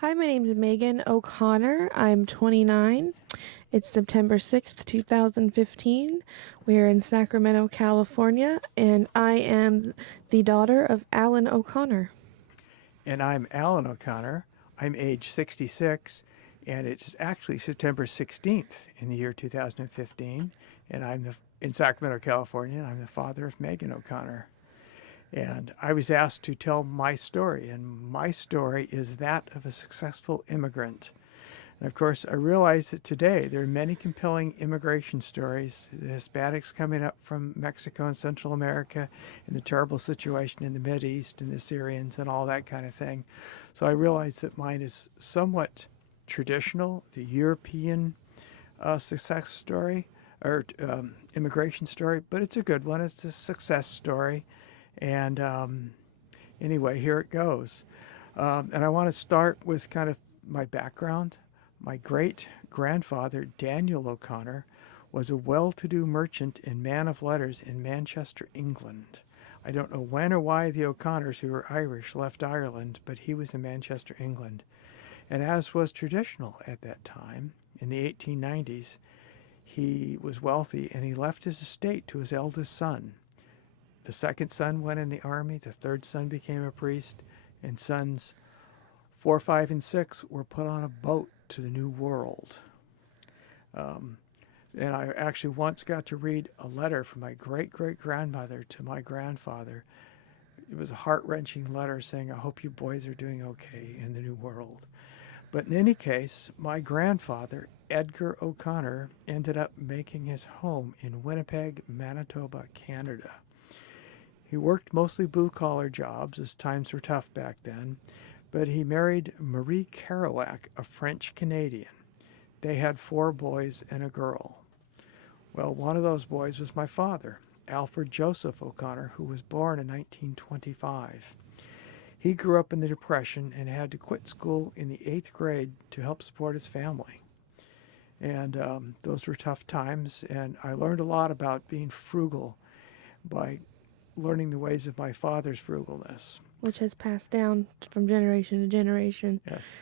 Hi, my name is Megan O'Connor. I'm 29. It's September 6th, 2015. We are in Sacramento, California, and I am the daughter of Alan O'Connor. And I'm Alan O'Connor. I'm age 66, and it's actually September 16th in the year 2015. And in Sacramento, California, and I'm the father of Megan O'Connor. And I was asked to tell my story, and my story is that of a successful immigrant. And of course, I realize that today there are many compelling immigration stories. The Hispanics coming up from Mexico and Central America, and the terrible situation in the Mideast, and the Syrians, and all that kind of thing. So I realize that mine is somewhat traditional, the European success story or immigration story, but it's a good one. It's a success story. And anyway, here it goes. And I want to start with kind of my background. My great grandfather, Daniel O'Connor, was a well to do merchant and man of letters in Manchester, England. I don't know when or why the O'Connors, who were Irish, left Ireland, but he was in Manchester, England. And as was traditional at that time, in the 1890s, he was wealthy and he left his estate to his eldest son. The second son went in the army, the third son became a priest, and sons 4, 5, and 6 were put on a boat to the New World. And I actually once got to read a letter from my great-great-grandmother to my grandfather. It was a heart-wrenching letter saying, I hope you boys are doing okay in the New World. But in any case, my grandfather, Edgar O'Connor, ended up making his home in Winnipeg, Manitoba, Canada. He worked mostly blue-collar jobs, as times were tough back then, but he married Marie Kerouac, a French Canadian. They had 4 boys and a girl. Well, one of those boys was my father, Alfred Joseph O'Connor, who was born in 1925. He grew up in the Depression and had to quit school in the 8th grade to help support his family. And those were tough times, and I learned a lot about being frugal by learning the ways of my father's frugalness. Which has passed down from generation to generation. Yes.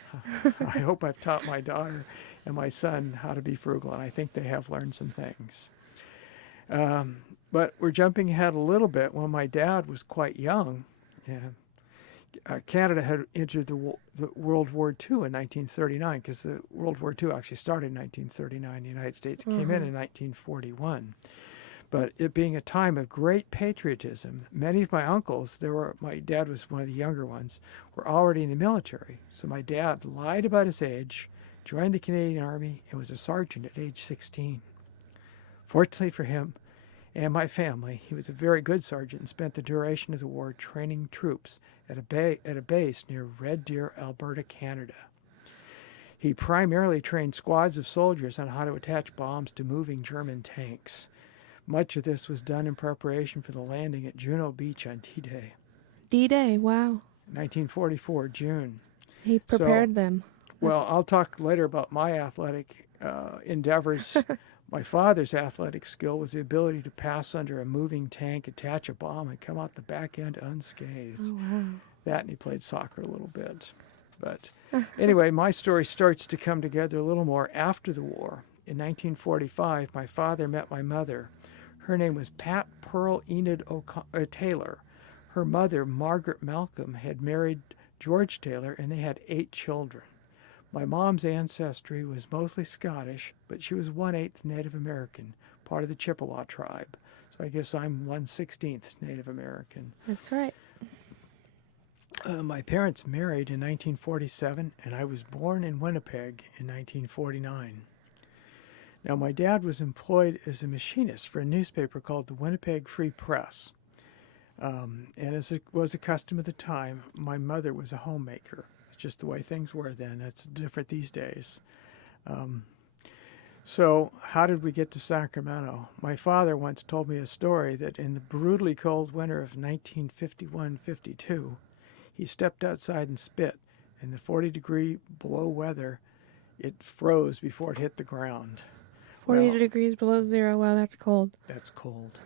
I hope I've taught my daughter and my son how to be frugal, and I think they have learned some things. But we're jumping ahead a little bit. When my dad was quite young, Canada had entered the World War II in 1939, because the World War II actually started in 1939. The United States came in 1941. But it being a time of great patriotism, many of my uncles, my dad was one of the younger ones, were already in the military. So my dad lied about his age, joined the Canadian Army, and was a sergeant at age 16. Fortunately for him and my family, he was a very good sergeant and spent the duration of the war training troops at a base near Red Deer, Alberta, Canada. He primarily trained squads of soldiers on how to attach bombs to moving German tanks. Much of this was done in preparation for the landing at Juno Beach on D-Day. D-Day, wow. 1944, June. He prepared them. Well, I'll talk later about my athletic endeavors. My father's athletic skill was the ability to pass under a moving tank, attach a bomb, and come out the back end unscathed. Oh, wow. That, and he played soccer a little bit. But anyway, my story starts to come together a little more after the war. In 1945, my father met my mother. Her name was Pat Pearl Enid Taylor. Her mother, Margaret Malcolm, had married George Taylor, and they had 8 children. My mom's ancestry was mostly Scottish, but she was 1/8 Native American, part of the Chippewa tribe. So I guess I'm 1/16 Native American. That's right. My parents married in 1947, and I was born in Winnipeg in 1949. Now, my dad was employed as a machinist for a newspaper called the Winnipeg Free Press. And as it was a custom at the time, my mother was a homemaker. It's just the way things were then. That's different these days. So how did we get to Sacramento? My father once told me a story that in the brutally cold winter of 1951-52, he stepped outside and spit. In the 40-degree below weather, it froze before it hit the ground. 40 degrees below zero. Wow, that's cold. That's cold.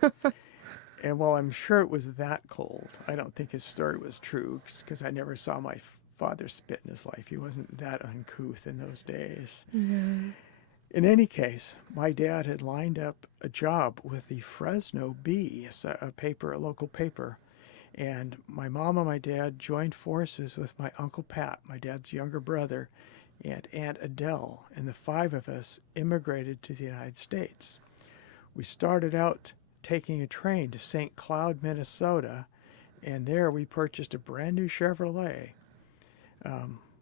And while I'm sure it was that cold, I don't think his story was true, because I never saw my father spit in his life. He wasn't that uncouth in those days. No. In any case, my dad had lined up a job with the Fresno Bee, a local paper. And my mom and my dad joined forces with my Uncle Pat, my dad's younger brother, and Aunt Adele, and the five of us immigrated to the United States. We started out taking a train to St. Cloud, Minnesota, and there we purchased a brand new Chevrolet.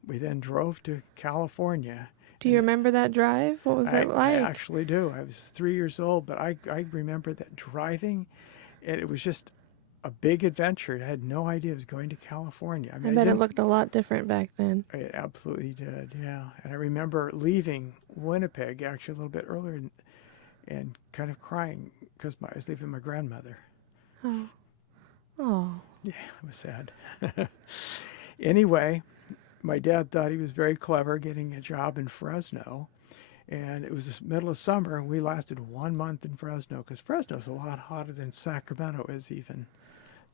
We then drove to California. Do you remember that drive? What was that I like? actually do. I was 3 years old, but I remember that driving, and it was just a big adventure. I had no idea I was going to California. I I mean, bet it looked a lot different back then. It absolutely did, yeah. And I remember leaving Winnipeg actually a little bit earlier and kind of crying because I was leaving my grandmother. Oh. Oh. Yeah, it was sad. Anyway, my dad thought he was very clever getting a job in Fresno. And it was the middle of summer, and we lasted 1 month in Fresno because Fresno's a lot hotter than Sacramento is even.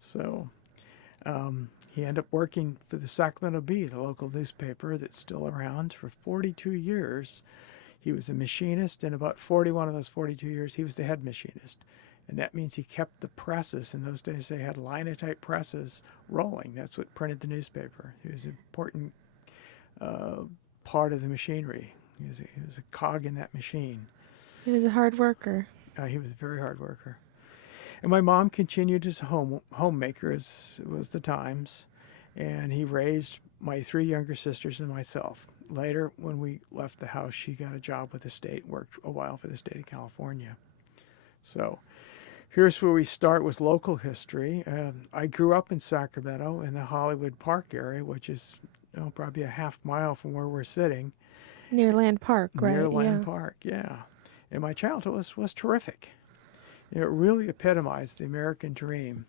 So he ended up working for the Sacramento Bee, the local newspaper that's still around, for 42 years. He was a machinist, and about 41 of those 42 years, he was the head machinist. And that means he kept the presses. In those days, they had linotype presses rolling. That's what printed the newspaper. He was an important part of the machinery. He was a cog in that machine. He was a hard worker. He was a very hard worker. And my mom continued as a homemaker, as was the times. And he raised my 3 younger sisters and myself. Later, when we left the house, she got a job with the state, worked a while for the state of California. So here's where we start with local history. I grew up in Sacramento in the Hollywood Park area, which is probably a half mile from where we're sitting. Near Land Park, right? Near Land Park, yeah. And my childhood was terrific. It really epitomized the American dream.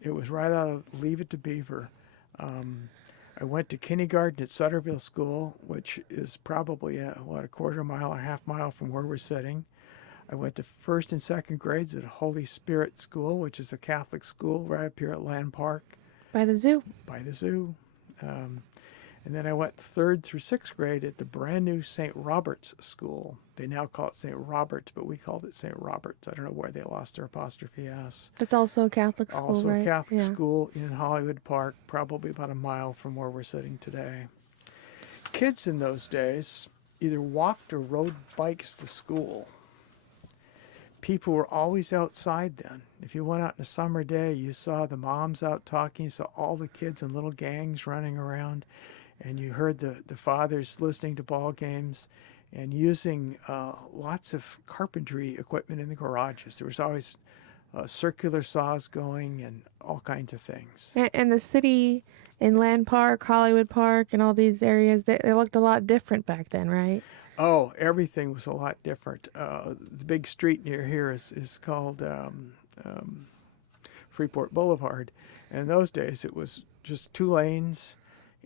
It was right out of Leave It to Beaver. I went to kindergarten at Sutterville School, which is probably a quarter mile or half mile from where we're sitting. I went to first and second grades at Holy Spirit School, which is a Catholic school right up here at Land Park. By the zoo. By the zoo. And then I went 3rd through 6th grade at the brand new St. Robert's School. They now call it St. Robert's, but we called it St. Robert's. I don't know where they lost their apostrophe S. That's also a Catholic school, Also right? a Catholic school in Hollywood Park, probably about a mile from where we're sitting today. Kids in those days either walked or rode bikes to school. People were always outside then. If you went out on a summer day, you saw the moms out talking, you saw all the kids in little gangs running around. And you heard the fathers listening to ball games and using lots of carpentry equipment in the garages. There was always circular saws going and all kinds of things. And the city in Land Park, Hollywood Park, and all these areas, they looked a lot different back then, right? Oh, everything was a lot different. The big street near here is called Freeport Boulevard. And in those days, it was just 2 lanes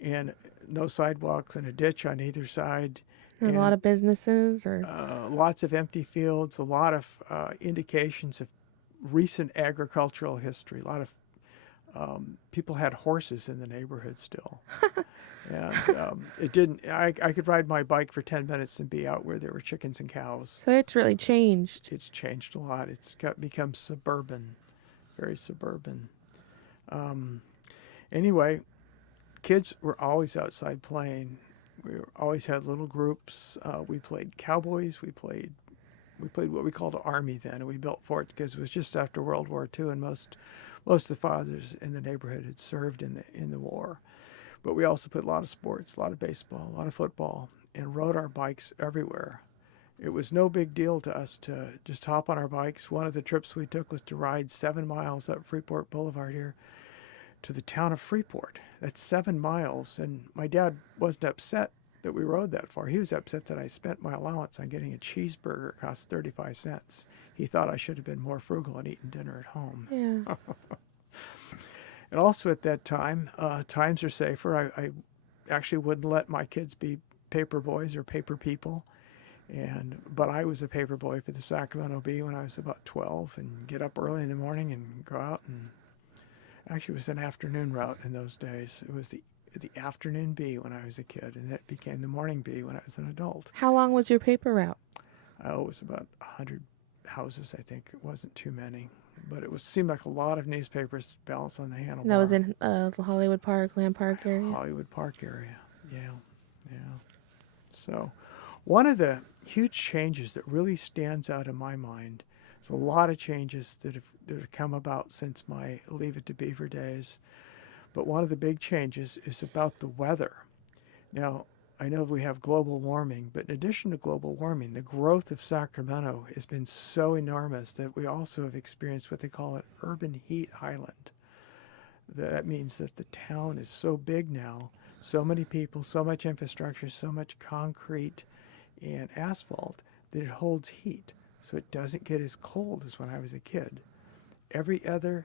and no sidewalks and a ditch on either side. And a lot of businesses or lots of empty fields, a lot of indications of recent agricultural history. A lot of people had horses in the neighborhood still. And it didn't, I could ride my bike for 10 minutes and be out where there were chickens and cows. So it's really changed. It's changed a lot. It's become suburban, very suburban. Anyway, kids were always outside playing. We always had little groups. We played cowboys. We played what we called army then, and we built forts because it was just after World War II, and most of the fathers in the neighborhood had served in the war. But we also played a lot of sports, a lot of baseball, a lot of football, and rode our bikes everywhere. It was no big deal to us to just hop on our bikes. One of the trips we took was to ride 7 miles up Freeport Boulevard here to the town of Freeport. That's 7 miles, and my dad wasn't upset that we rode that far. He was upset that I spent my allowance on getting a cheeseburger. It cost 35 cents. He thought I should have been more frugal and eaten dinner at home. Yeah. And also at that time, times are safer. I actually wouldn't let my kids be paper boys or paper people. But I was a paper boy for the Sacramento Bee when I was about 12 and get up early in the morning and go out. And actually it was an afternoon route in those days. It was the the afternoon bee when I was a kid, and it became the morning bee when I was an adult. How long was your paper route? It was about 100 houses, I think. It wasn't too many, but it seemed like a lot of newspapers balanced on the handlebar. That was in the Hollywood Park, Land Park area. Hollywood Park area, yeah, yeah. So, one of the huge changes that really stands out in my mind, there's a lot of changes that have come about since my Leave It to Beaver days, but one of the big changes is about the weather. Now, I know we have global warming, but in addition to global warming, the growth of Sacramento has been so enormous that we also have experienced what they call an urban heat island. That means that the town is so big now, so many people, so much infrastructure, so much concrete and asphalt that it holds heat. So it doesn't get as cold as when I was a kid. Every other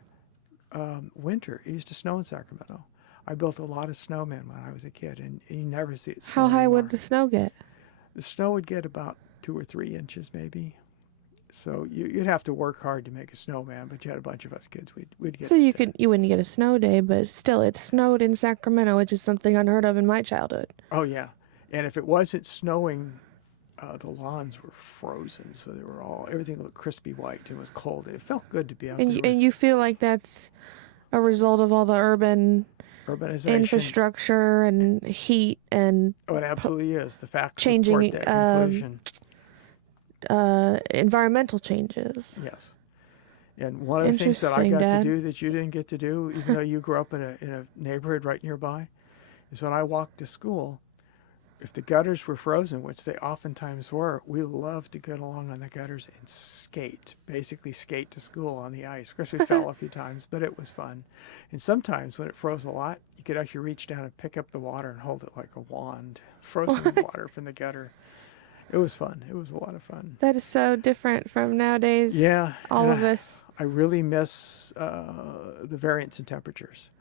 winter, it used to snow in Sacramento. I built a lot of snowmen when I was a kid, and you never see it snow How high anymore. would the snow get? The snow would get about 2 or 3 inches, maybe. So you'd have to work hard to make a snowman, but you had a bunch of us kids. We'd get. So you wouldn't get a snow day, but still, it snowed in Sacramento, which is something unheard of in my childhood. Oh yeah, and if it wasn't snowing, the lawns were frozen, so everything looked crispy white. It was cold, and it felt good to be out there. And you feel like that's a result of all the urbanization, infrastructure and heat and it absolutely is. The facts changing, support that conclusion. Environmental changes. Yes. And one of the things that I got Dad. to do that you didn't get to do, even though you grew up in a neighborhood right nearby, is when I walked to school, if the gutters were frozen, which they oftentimes were, we loved to get along on the gutters and basically skate to school on the ice. Of course, we fell a few times, but it was fun. And sometimes when it froze a lot, you could actually reach down and pick up the water and hold it like a wand, frozen water from the gutter. It was fun. It was a lot of fun. That is so different from nowadays. Yeah. All of this. I really miss the variance in temperatures.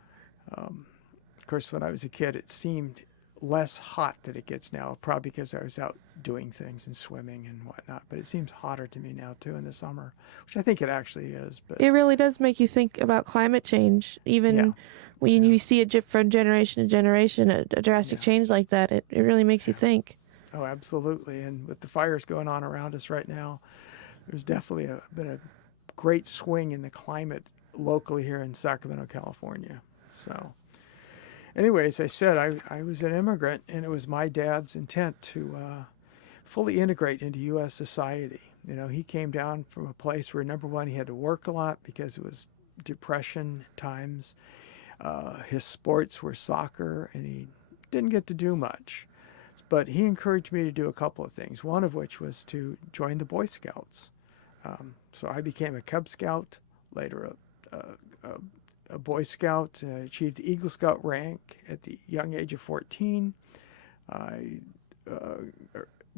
Of course, when I was a kid, it seemed less hot than it gets now, probably because I was out doing things and swimming and whatnot. But it seems hotter to me now, too, in the summer, which I think it actually is. But It really does make you think about climate change. Even when you see it from generation to generation, a drastic change like that, it really makes you think. Oh, absolutely. And with the fires going on around us right now, there's definitely been a great swing in the climate locally here in Sacramento, California. So anyway, as I said, I was an immigrant, and it was my dad's intent to fully integrate into U.S. society. You know, he came down from a place where, number one, he had to work a lot because it was Depression times. His sports were soccer, and he didn't get to do much. But he encouraged me to do a couple of things, one of which was to join the Boy Scouts. So I became a Cub Scout, later a Boy Scout, achieved the Eagle Scout rank at the young age of 14. I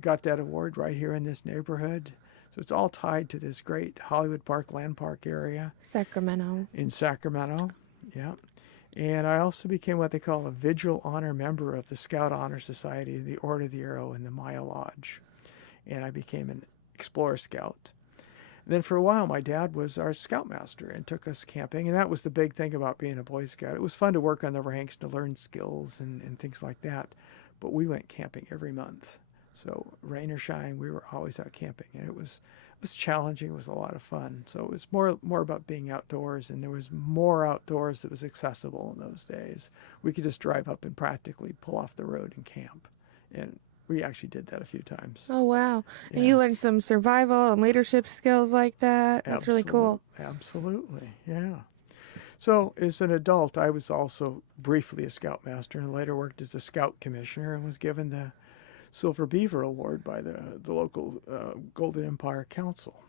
got that award right here in this neighborhood. So it's all tied to this great Hollywood Park, Land Park area. Sacramento. In Sacramento, yeah. And I also became what they call a Vigil Honor member of the Scout Honor Society, the Order of the Arrow, and the Maya Lodge. And I became an Explorer Scout. And then for a while, my dad was our scoutmaster and took us camping. And that was the big thing about being a Boy Scout. It was fun to work on the ranks, to learn skills and things like that. But we went camping every month. So rain or shine, we were always out camping. And it was challenging. It was a lot of fun. So it was more about being outdoors, and there was more outdoors that was accessible in those days. We could just drive up and practically pull off the road and camp. And we actually did that a few times. Oh, wow. Yeah. And you learned some survival and leadership skills like that. That's really cool. Absolutely, yeah. So as an adult, I was also briefly a scoutmaster and later worked as a scout commissioner and was given the Silver Beaver Award by the local Golden Empire Council.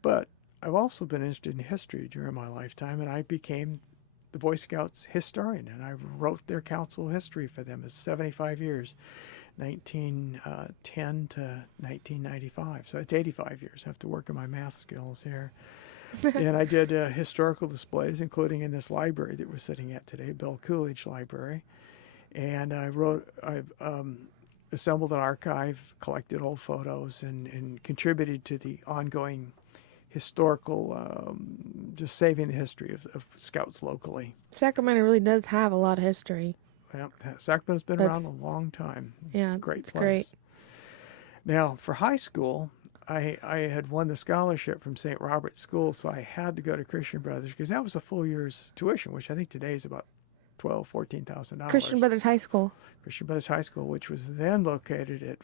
But I've also been interested in history during my lifetime, and I became the Boy Scouts historian, and I wrote their council history for them as 75 years, 1910 to 1995. So it's 85 years. I have to work on my math skills here. And I did historical displays, including in this library that we're sitting at today, Bill Coolidge Library. And I assembled an archive, collected old photos, and contributed to the ongoing historical, just saving the history of Scouts locally. Sacramento really does have a lot of history. Yeah, Sacramento's been around a long time. It's Yeah, a great it's great. place. Now, for high school, I had won the scholarship from St. Robert's School, so I had to go to Christian Brothers because that was a full year's tuition, which I think today is about $14,000. Christian Brothers High School. Christian Brothers High School, which was then located at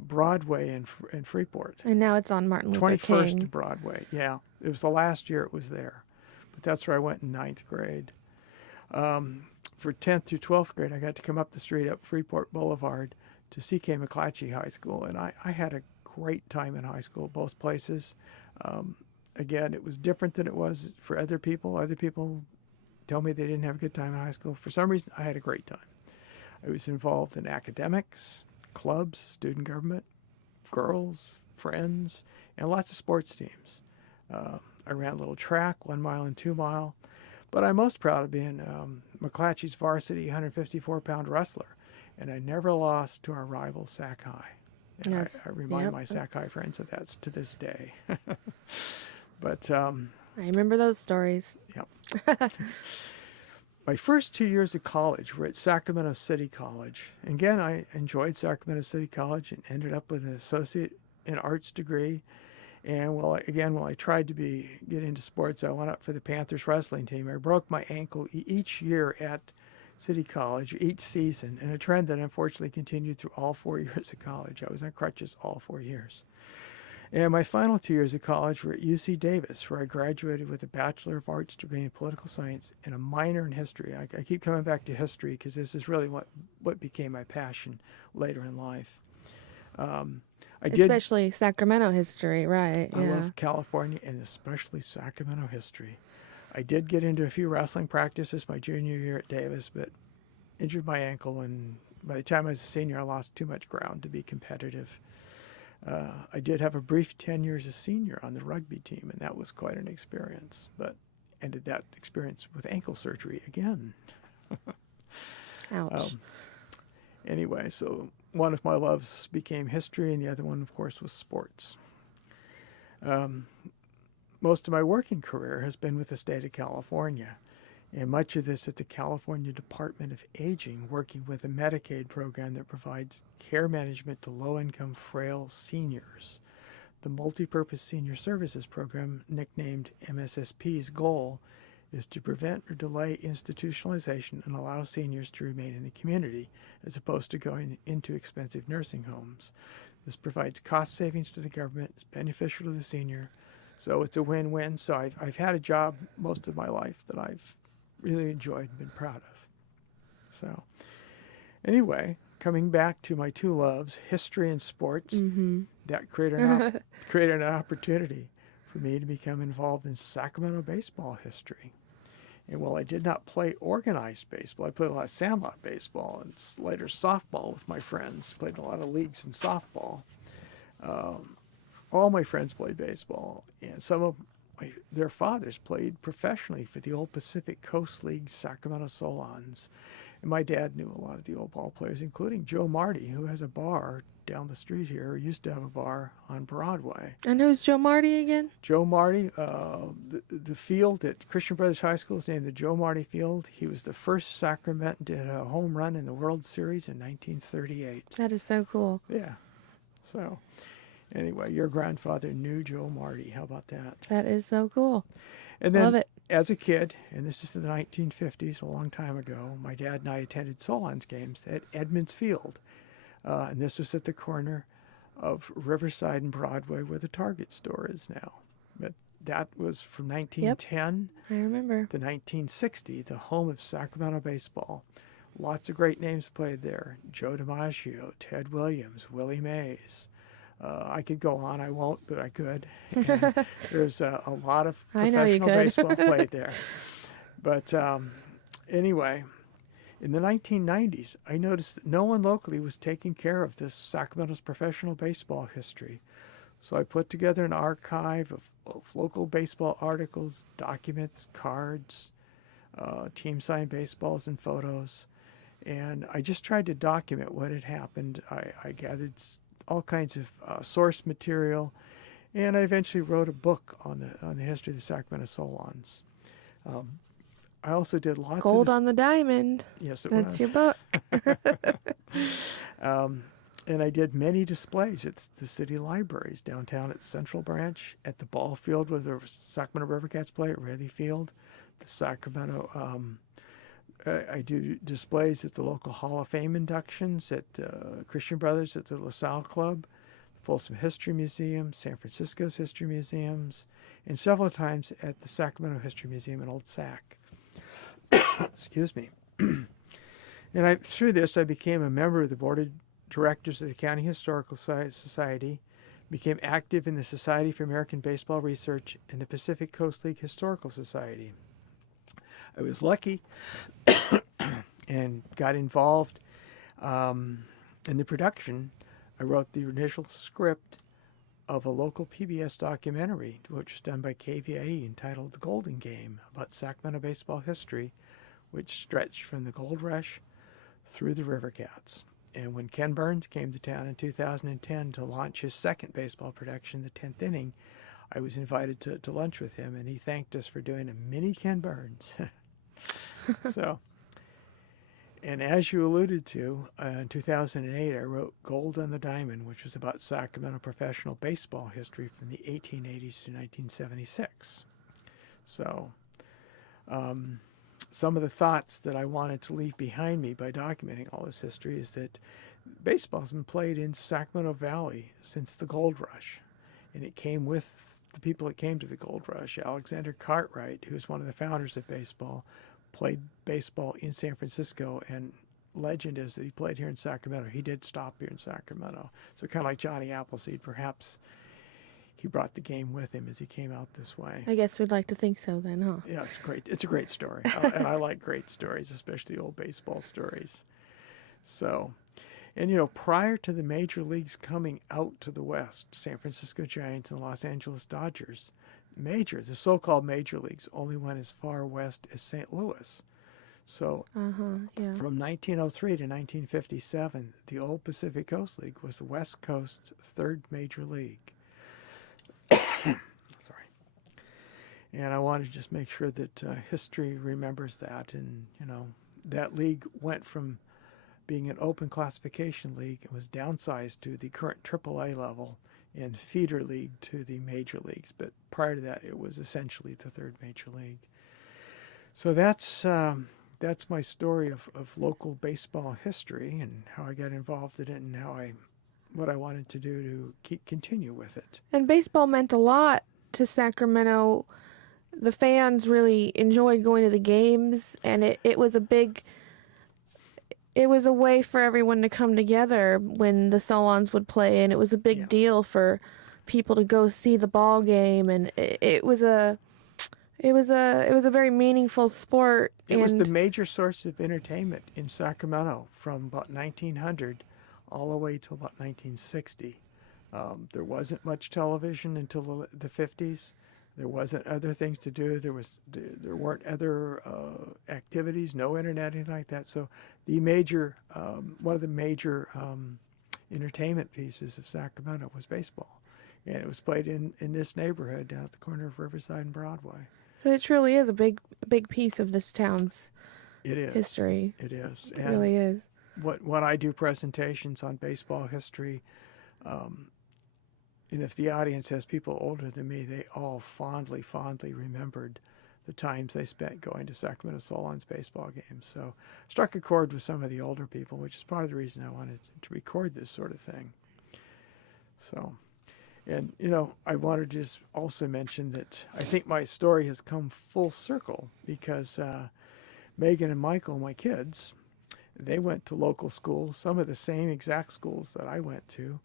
Broadway in Freeport. And now it's on Martin Luther 21st King. Broadway. Yeah, it was the last year it was there, but that's where I went in ninth grade. For 10th through 12th grade, I got to come up the street up Freeport Boulevard to C.K. McClatchy High School, and I had a great time in high school, both places. Again, it was different than it was for other people. Other people tell me they didn't have a good time in high school. For some reason, I had a great time. I was involved in academics, clubs, student government, girls, friends, and lots of sports teams. I ran a little track, 1 mile and 2 mile, but I'm most proud of being McClatchy's varsity 154-pound wrestler, and I never lost to our rival Sac High. And Yes. I remind Yep. my Sac High friends of that to this day. But I remember those stories. yep. My first 2 years of college were at Sacramento City College. Again, I enjoyed Sacramento City College and ended up with an associate in arts degree. And while I tried to get into sports, I went up for the Panthers wrestling team. I broke my ankle each year at City College, each season, and a trend that unfortunately continued through all 4 years of college. I was on crutches all 4 years. And my final 2 years of college were at UC Davis, where I graduated with a Bachelor of Arts degree in political science and a minor in history. I keep coming back to history because this is really what became my passion later in life. Especially Sacramento history, right? I Yeah. love California and especially Sacramento history. I did get into a few wrestling practices my junior year at Davis, but injured my ankle, and by the time I was a senior, I lost too much ground to be competitive. I did have a brief 10 years as senior on the rugby team, and that was quite an experience, but ended that experience with ankle surgery again. Ouch. Anyway, so one of my loves became history, and the other one, of course, was sports. Most of my working career has been with the state of California, and much of this at the California Department of Aging, working with a Medicaid program that provides care management to low-income, frail seniors. The Multipurpose Senior Services Program, nicknamed MSSP's goal, is to prevent or delay institutionalization and allow seniors to remain in the community, as opposed to going into expensive nursing homes. This provides cost savings to the government, it's beneficial to the senior, so it's a win-win. So I've had a job most of my life that I've really enjoyed and been proud of. So anyway, coming back to my two loves, history and sports, that created an opportunity for me to become involved in Sacramento baseball history. And while I did not play organized baseball, I played a lot of sandlot baseball and later softball with my friends, played a lot of leagues in softball. All my friends played baseball, and some of their fathers played professionally for the old Pacific Coast League Sacramento Solons. And my dad knew a lot of the old ball players, including Joe Marty, who has a bar down the street here, or used to have a bar on Broadway. And who's Joe Marty again? Joe Marty, the field at Christian Brothers High School is named the Joe Marty Field. He was the first Sacramentan to hit a home run in the World Series in 1938. That is so cool. Yeah. So anyway, your grandfather knew Joe Marty. How about that? That is so cool. And then Love it. as a kid, and this is in the 1950s, a long time ago, my dad and I attended Solons games at Edmonds Field. And this was at the corner of Riverside and Broadway, where the Target store is now. But that was from 1910 I remember. to 1960, the home of Sacramento baseball. Lots of great names played there. Joe DiMaggio, Ted Williams, Willie Mays. I could go on. I won't, but I could. And there's a lot of I know you professional could. baseball played there. But anyway, in the 1990s, I noticed that no one locally was taking care of this Sacramento's professional baseball history. So I put together an archive of local baseball articles, documents, cards, team signed baseballs and photos. And I just tried to document what had happened. I gathered all kinds of source material, and I eventually wrote a book on the history of the Sacramento Solons. I also did lots of Gold this. on the Diamond. Yes, it That's was. your book. And I did many displays at the city libraries downtown at Central Branch, at the ball field where the Sacramento River Cats play at Raleigh Field, the Sacramento. I do displays at the local Hall of Fame inductions at Christian Brothers at the LaSalle Club, the Folsom History Museum, San Francisco's History Museums, and several times at the Sacramento History Museum in Old Sac. Excuse me. And through this, I became a member of the board of directors of the County Historical Society, became active in the Society for American Baseball Research and the Pacific Coast League Historical Society. I was lucky and got involved in the production. I wrote the initial script of a local PBS documentary, which was done by KVIE, entitled The Golden Game, about Sacramento baseball history, which stretched from the Gold Rush through the River Cats. And when Ken Burns came to town in 2010 to launch his second baseball production, The 10th Inning, I was invited to lunch with him, and he thanked us for doing a mini Ken Burns. So, and as you alluded to, in 2008, I wrote Gold on the Diamond, which was about Sacramento professional baseball history from the 1880s to 1976. So, some of the thoughts that I wanted to leave behind me by documenting all this history is that baseball's been played in Sacramento Valley since the Gold Rush. And it came with the people that came to the Gold Rush. Alexander Cartwright, who's one of the founders of baseball, played baseball in San Francisco, and legend is that he played here in Sacramento. He did stop here in Sacramento. So kind of like Johnny Appleseed, perhaps he brought the game with him as he came out this way. I guess we'd like to think so then, huh? Yeah, it's great. It's a great story. And I like great stories, especially old baseball stories. So, and prior to the major leagues coming out to the West, San Francisco Giants and the Los Angeles Dodgers, the so-called major leagues only went as far west as St. Louis. So Yeah. from 1903 to 1957, the old Pacific Coast League was the West Coast's third major league. Sorry. And I wanted to just make sure that history remembers that. And, that league went from being an open classification league, it was downsized to the current AAA level and feeder league to the major leagues. But prior to that, it was essentially the third major league. So that's my story of local baseball history and how I got involved in it and what I wanted to do to continue with it. And baseball meant a lot to Sacramento. The fans really enjoyed going to the games, and it was it was a way for everyone to come together when the Solons would play, and it was a big deal for people to go see the ball game, and it was a very meaningful sport. It was the major source of entertainment in Sacramento from about 1900 all the way to about 1960. There wasn't much television until the 50s. There wasn't other things to do. There weren't other activities, no internet, anything like that. So one of the major entertainment pieces of Sacramento was baseball. And it was played in this neighborhood down at the corner of Riverside and Broadway. So it truly is a big piece of this town's history. It is. It really is. When I do presentations on baseball history, and if the audience has people older than me, they all fondly remembered the times they spent going to Sacramento Solons baseball games. So I struck a chord with some of the older people, which is part of the reason I wanted to record this sort of thing. So, and, I wanted to just also mention that I think my story has come full circle because Megan and Michael, my kids, they went to local schools, some of the same exact schools that I went to.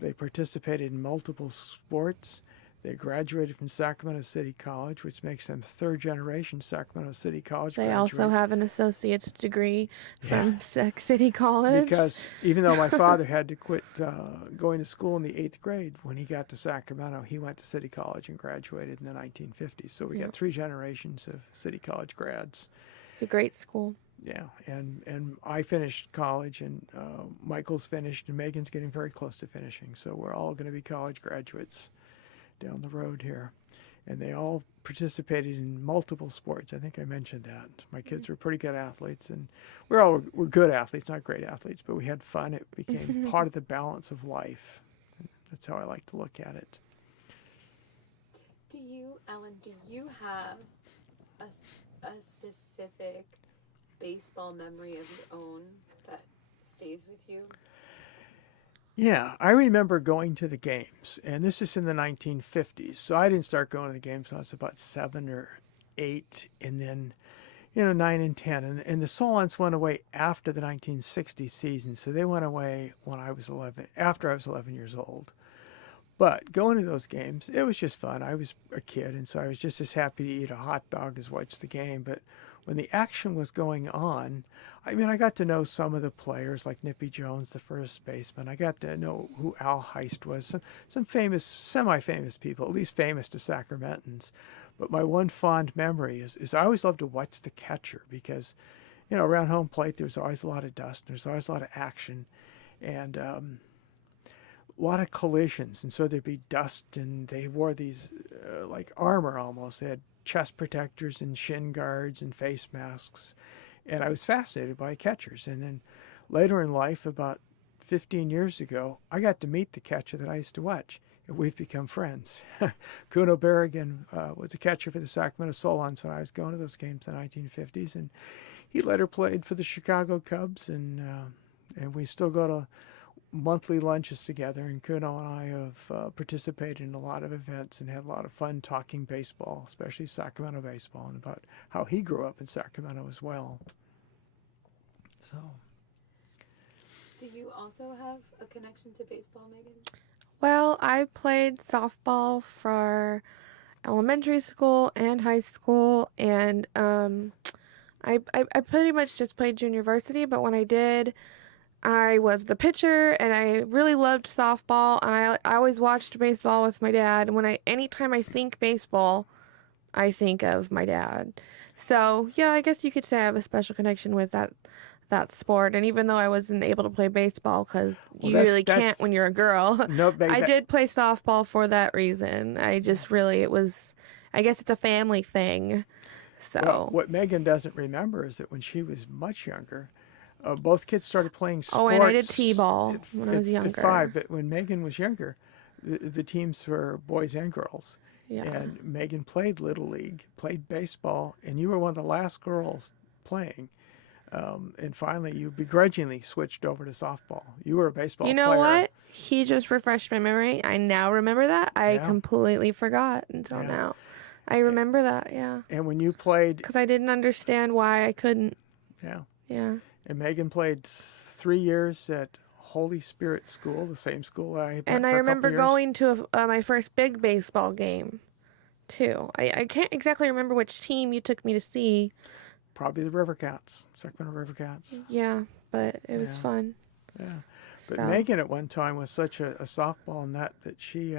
They participated in multiple sports. They graduated from Sacramento City College, which makes them third-generation Sacramento City College graduates. They also have an associate's degree from Sac City College. Because even though my father had to quit going to school in the 8th grade, when he got to Sacramento, he went to City College and graduated in the 1950s. So we got 3 generations of City College grads. It's a great school. Yeah, and I finished college, and Michael's finished, and Megan's getting very close to finishing. So we're all going to be college graduates down the road here. and they all participated in multiple sports. I think I mentioned that. My kids were pretty good athletes, and we're good athletes, not great athletes, but we had fun. It became part of the balance of life. And that's how I like to look at it. Ellen, do you have a specific baseball memory of your own that stays with you? Yeah, I remember going to the games, and this is in the 1950s. So I didn't start going to the games when I was about 7 or 8, and then, 9 and 10. And the Solons went away after the 1960 season, so they went away when I was 11, after I was 11 years old. But going to those games, it was just fun. I was a kid, and so I was just as happy to eat a hot dog as watch the game. But when the action was going on, I got to know some of the players, like Nippy Jones, the first baseman. I got to know who Al Heist was, some famous, semi-famous people, at least famous to Sacramentans. But my one fond memory is I always loved to watch the catcher because, around home plate, there's always a lot of dust, and there's always a lot of action, and a lot of collisions. And so there'd be dust, and they wore these like armor almost. They had chest protectors and shin guards and face masks. And I was fascinated by catchers. And then later in life, about 15 years ago, I got to meet the catcher that I used to watch. And we've become friends. Kuno Berrigan was a catcher for the Sacramento Solons when I was going to those games in the 1950s. And he later played for the Chicago Cubs. And we still go to monthly lunches together. And Kuno and I have participated in a lot of events and had a lot of fun talking baseball, especially Sacramento baseball, and about how he grew up in Sacramento as well. So, do you also have a connection to baseball, Megan? Well, I played softball for elementary school and high school, and I pretty much just played junior varsity, but when I did, I was the pitcher, and I really loved softball, and I always watched baseball with my dad. And anytime I think baseball, I think of my dad. So yeah, I guess you could say I have a special connection with that sport. And even though I wasn't able to play baseball because you really can't when you're a girl, I did play softball for that reason. I guess it's a family thing. So well, what Megan doesn't remember is that when she was much younger, both kids started playing sports. Oh, and I did t-ball when I was younger. At 5, but when Megan was younger, the teams were boys and girls. Yeah. And Megan played Little League, played baseball, and you were one of the last girls playing. And finally, you begrudgingly switched over to softball. You were a baseball player. You know what? He just refreshed my memory. I now remember that. I completely forgot until now. I remember that, yeah. And when you played... Because I didn't understand why I couldn't. Yeah. Yeah. And Megan played 3 years at Holy Spirit School, the same school I had. And I remember going to my first big baseball game, too. I can't exactly remember which team you took me to see. Probably the River Cats, Sacramento River Cats. Yeah, but it was fun. Yeah. But Megan at one time was such a softball nut that she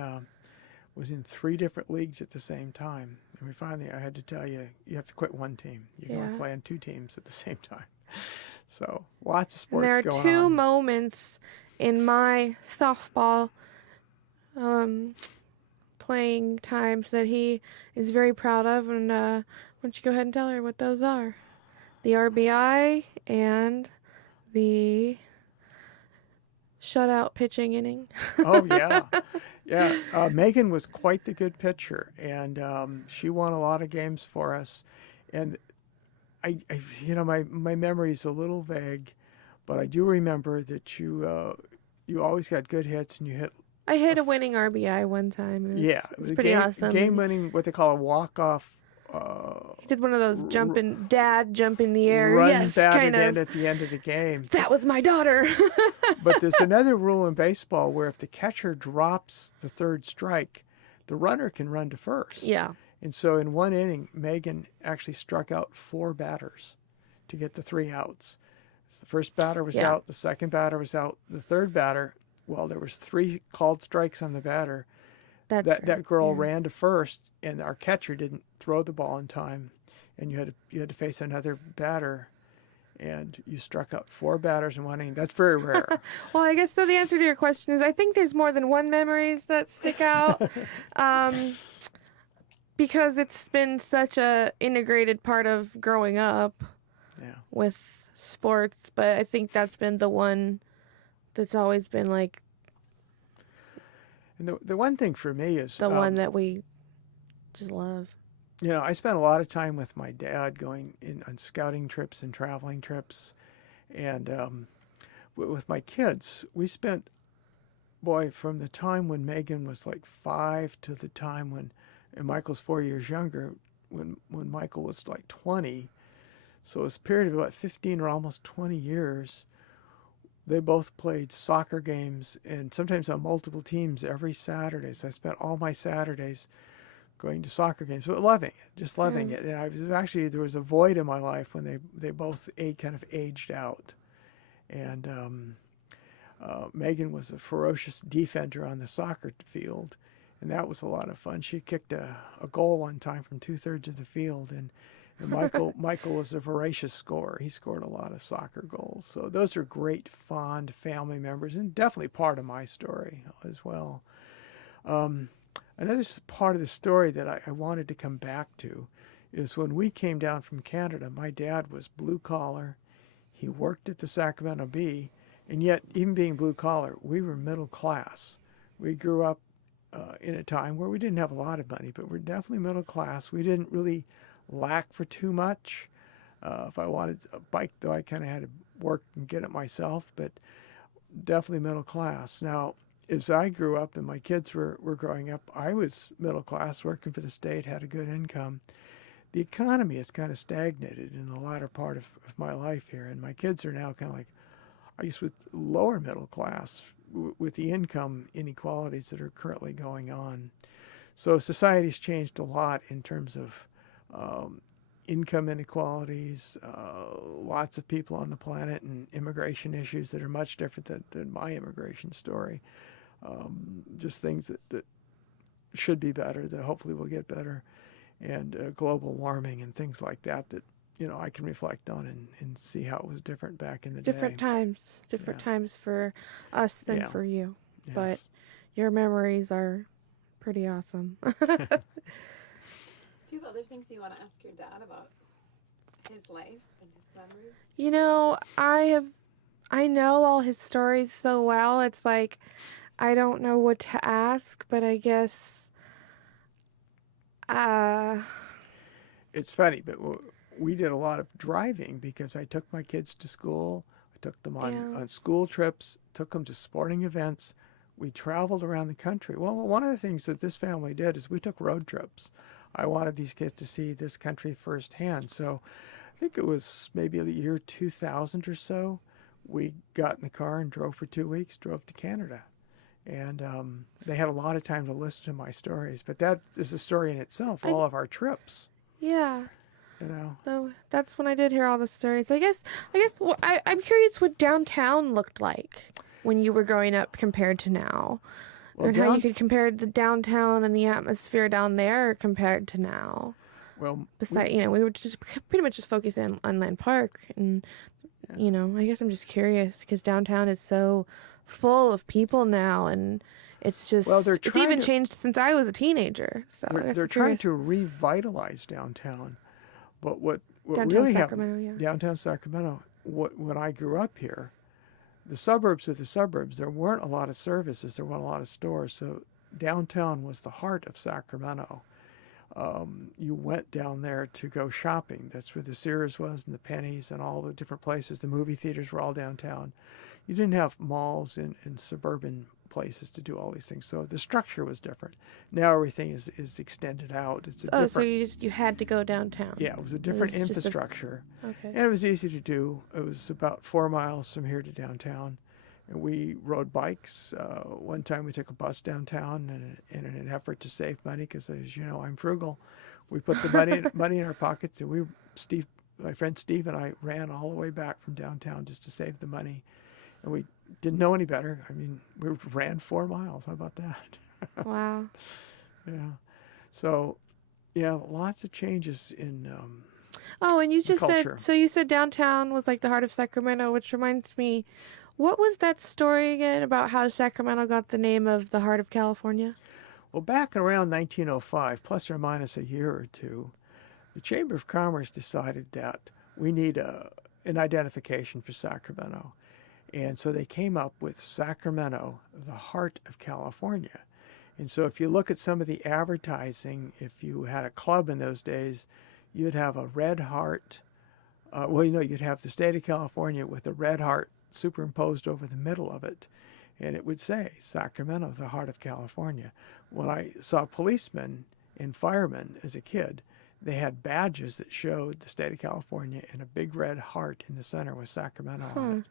was in 3 different leagues at the same time. And I had to tell you, you have to quit one team. You can only play on 2 teams at the same time. So lots of sports going on. There are 2 moments in my softball playing times that he is very proud of. And why don't you go ahead and tell her what those are? The RBI and the shutout pitching inning. Oh, yeah. Yeah. Megan was quite the good pitcher, and she won a lot of games for us. And my memory is a little vague, but I do remember that you always got good hits, and you hit. I hit a winning RBI one time. It was pretty awesome. Game-winning, what they call a walk-off. He did one of those jump in the air. Run batted in at the end of the game. That was my daughter. But there's another rule in baseball where if the catcher drops the 3rd strike, the runner can run to first. Yeah. And so in one inning, Megan actually struck out 4 batters to get the 3 outs. So the first batter was out, the second batter was out, the third batter, well, there was 3 called strikes on the batter. That girl ran to first, and our catcher didn't throw the ball in time, and you had to face another batter, and you struck out 4 batters in one inning. That's very rare. Well, I guess so. The answer to your question is I think there's more than one memories that stick out. because it's been such a integrated part of growing up Yeah. with sports, but I think that's been the one that's always been like And the one thing for me is, the one that we just love. I spent a lot of time with my dad going on scouting trips and traveling trips. And with my kids, we spent, boy, from the time when Megan was like 5 to the time when, and Michael's 4 years younger, when Michael was like 20. So it was a period of about 15 or almost 20 years. They both played soccer games and sometimes on multiple teams every Saturday. So I spent all my Saturdays going to soccer games, but loving it, just loving it. And I was actually, there was a void in my life when they both kind of aged out. And Megan was a ferocious defender on the soccer field, and that was a lot of fun. She kicked a goal one time from 2/3 of the field, and Michael was a voracious scorer. He scored a lot of soccer goals. So those are great, fond family members, and definitely part of my story as well. Another part of the story that I wanted to come back to is when we came down from Canada, my dad was blue collar. He worked at the Sacramento Bee, and yet, even being blue collar, we were middle class. We grew up in a time where we didn't have a lot of money, but we're definitely middle class. We didn't really lack for too much. If I wanted a bike, though, I kind of had to work and get it myself, but definitely middle class. Now, as I grew up and my kids were growing up, I was middle class, working for the state, had a good income. The economy has kind of stagnated in the latter part of my life here, and my kids are now kind of like, I guess, with lower middle class, with the income inequalities that are currently going on. So society's changed a lot in terms of income inequalities, lots of people on the planet, and immigration issues that are much different than my immigration story. Just things that should be better, that hopefully will get better, and global warming and things like that I can reflect on and see how it was different back in the Different day. different Yeah. times for us than Yeah. for you. Yes. But your memories are pretty awesome. Do you have other things you want to ask your dad about his life and his memories? I know all his stories so well. It's like I don't know what to ask, but I guess It's funny, but we did a lot of driving because I took my kids to school. I took them on school trips, took them to sporting events. We traveled around the country. Well, one of the things that this family did is we took road trips. I wanted these kids to see this country firsthand. So I think it was maybe the year 2000 or so. We got in the car and drove for 2 weeks, drove to Canada. And they had a lot of time to listen to my stories. But that is a story in itself, all of our trips. yeah. You know. So that's when I did hear all the stories. I guess well, I'm curious what downtown looked like when you were growing up compared to now. Well, And how you could compare the downtown and the atmosphere down there compared to now. Well, Besides, we were just pretty much just focused on Land Park. And, I guess I'm just curious because downtown is so full of people now. And it's just, it's even changed since I was a teenager. So they're trying to revitalize downtown. But what downtown really Sacramento, happened, downtown Sacramento, when I grew up here, the suburbs are the suburbs. There weren't a lot of services. There weren't a lot of stores. So downtown was the heart of Sacramento. You went down there to go shopping. That's where the Sears was and the Pennies and all the different places. The movie theaters were all downtown. You didn't have malls in suburban places to do all these things. So the structure was different. Now everything is extended out. It's a different. So you had to go downtown. Yeah, it was a different infrastructure. Okay. And it was easy to do. It was about 4 miles from here to downtown. And we rode bikes. One time we took a bus downtown in an effort to save money because, as you know, I'm frugal. We put the money in our pockets, and my friend Steve and I ran all the way back from downtown just to save the money. And we didn't know any better. I mean, we ran 4 miles. How about that? Wow. Yeah. So, yeah, lots of changes in and you just culture. you said downtown was like the heart of Sacramento, which reminds me, what was that story again about how Sacramento got the name of the heart of California? Well, back around 1905, plus or minus a year or two, the Chamber of Commerce decided that we need an identification for Sacramento. And so they came up with Sacramento, the heart of California. And so if you look at some of the advertising, if you had a club in those days, you'd have a red heart. You'd have the state of California with a red heart superimposed over the middle of it. And it would say, Sacramento, the heart of California. When I saw policemen and firemen as a kid, they had badges that showed the state of California, and a big red heart in the center with Sacramento on it.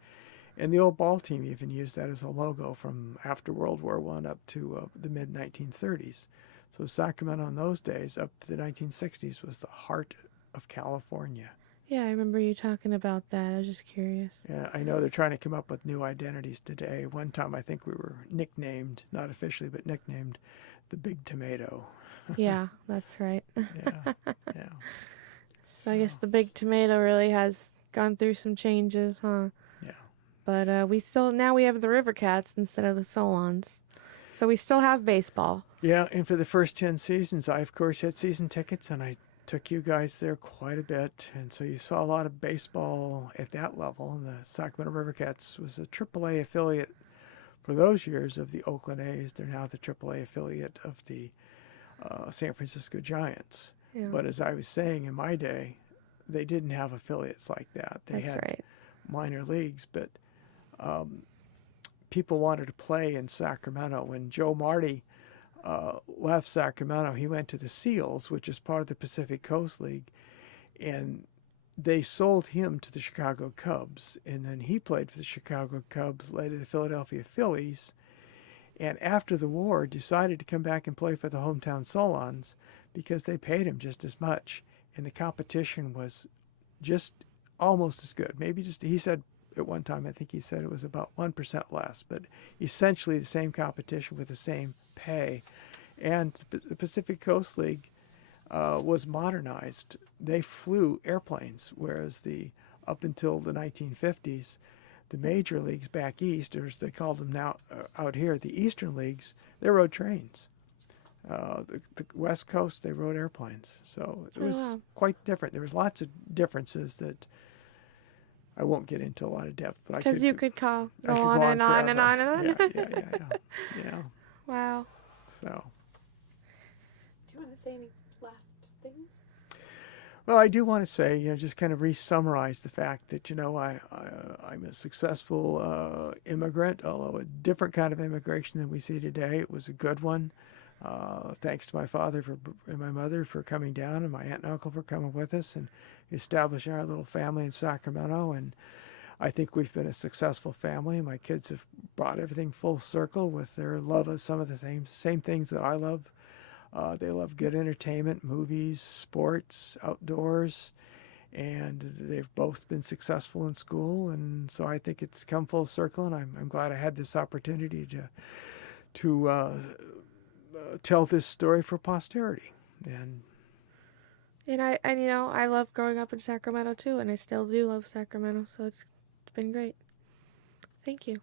And the old ball team even used that as a logo from after World War I up to the mid-1930s. So Sacramento in those days, up to the 1960s, was the heart of California. Yeah, I remember you talking about that. I was just curious. Yeah, I know they're trying to come up with new identities today. One time I think we were nicknamed, not officially, but nicknamed the Big Tomato. Yeah, that's right. Yeah, yeah. So I guess the Big Tomato really has gone through some changes, huh? Yeah. But now we have the River Cats instead of the Solons. So we still have baseball. Yeah, and for the first 10 seasons, I, of course, had season tickets, and I took you guys there quite a bit. And so you saw a lot of baseball at that level. And the Sacramento River Cats was a AAA affiliate for those years of the Oakland A's. They're now the AAA affiliate of the San Francisco Giants. Yeah. But as I was saying, in my day, they didn't have affiliates like that. They That's had right. minor leagues, but people wanted to play in Sacramento. When Joe Marty left Sacramento, he went to the Seals, which is part of the Pacific Coast League, and they sold him to the Chicago Cubs. And then he played for the Chicago Cubs, later the Philadelphia Phillies, and after the war decided to come back and play for the hometown Solons because they paid him just as much, and the competition was just almost as good. Maybe just, he said at one time, I think he said it was about 1% less, but essentially the same competition with the same pay. And the Pacific Coast League was modernized. They flew airplanes, whereas up until the 1950s, the major leagues back east, or as they called them now out here, the Eastern leagues, they rode trains. The West Coast, they rode airplanes. So it was quite different. There was lots of differences that I won't get into a lot of depth. Because you could go I could on and on and on and on. Yeah. Wow. So. Do you want to say any last things? Well, I do want to say, just kind of re-summarize the fact that, I'm a successful immigrant, although a different kind of immigration than we see today. It was a good one. Thanks to my father and my mother for coming down, and my aunt and uncle for coming with us and establishing our little family in Sacramento. And I think we've been a successful family. My kids have brought everything full circle with their love of some of the same things that I love. They love good entertainment, movies, sports, outdoors, and they've both been successful in school. And so I think it's come full circle, and I'm glad I had this opportunity to tell this story for posterity. And I love growing up in Sacramento too, and I still do love Sacramento, so it's been great. Thank you.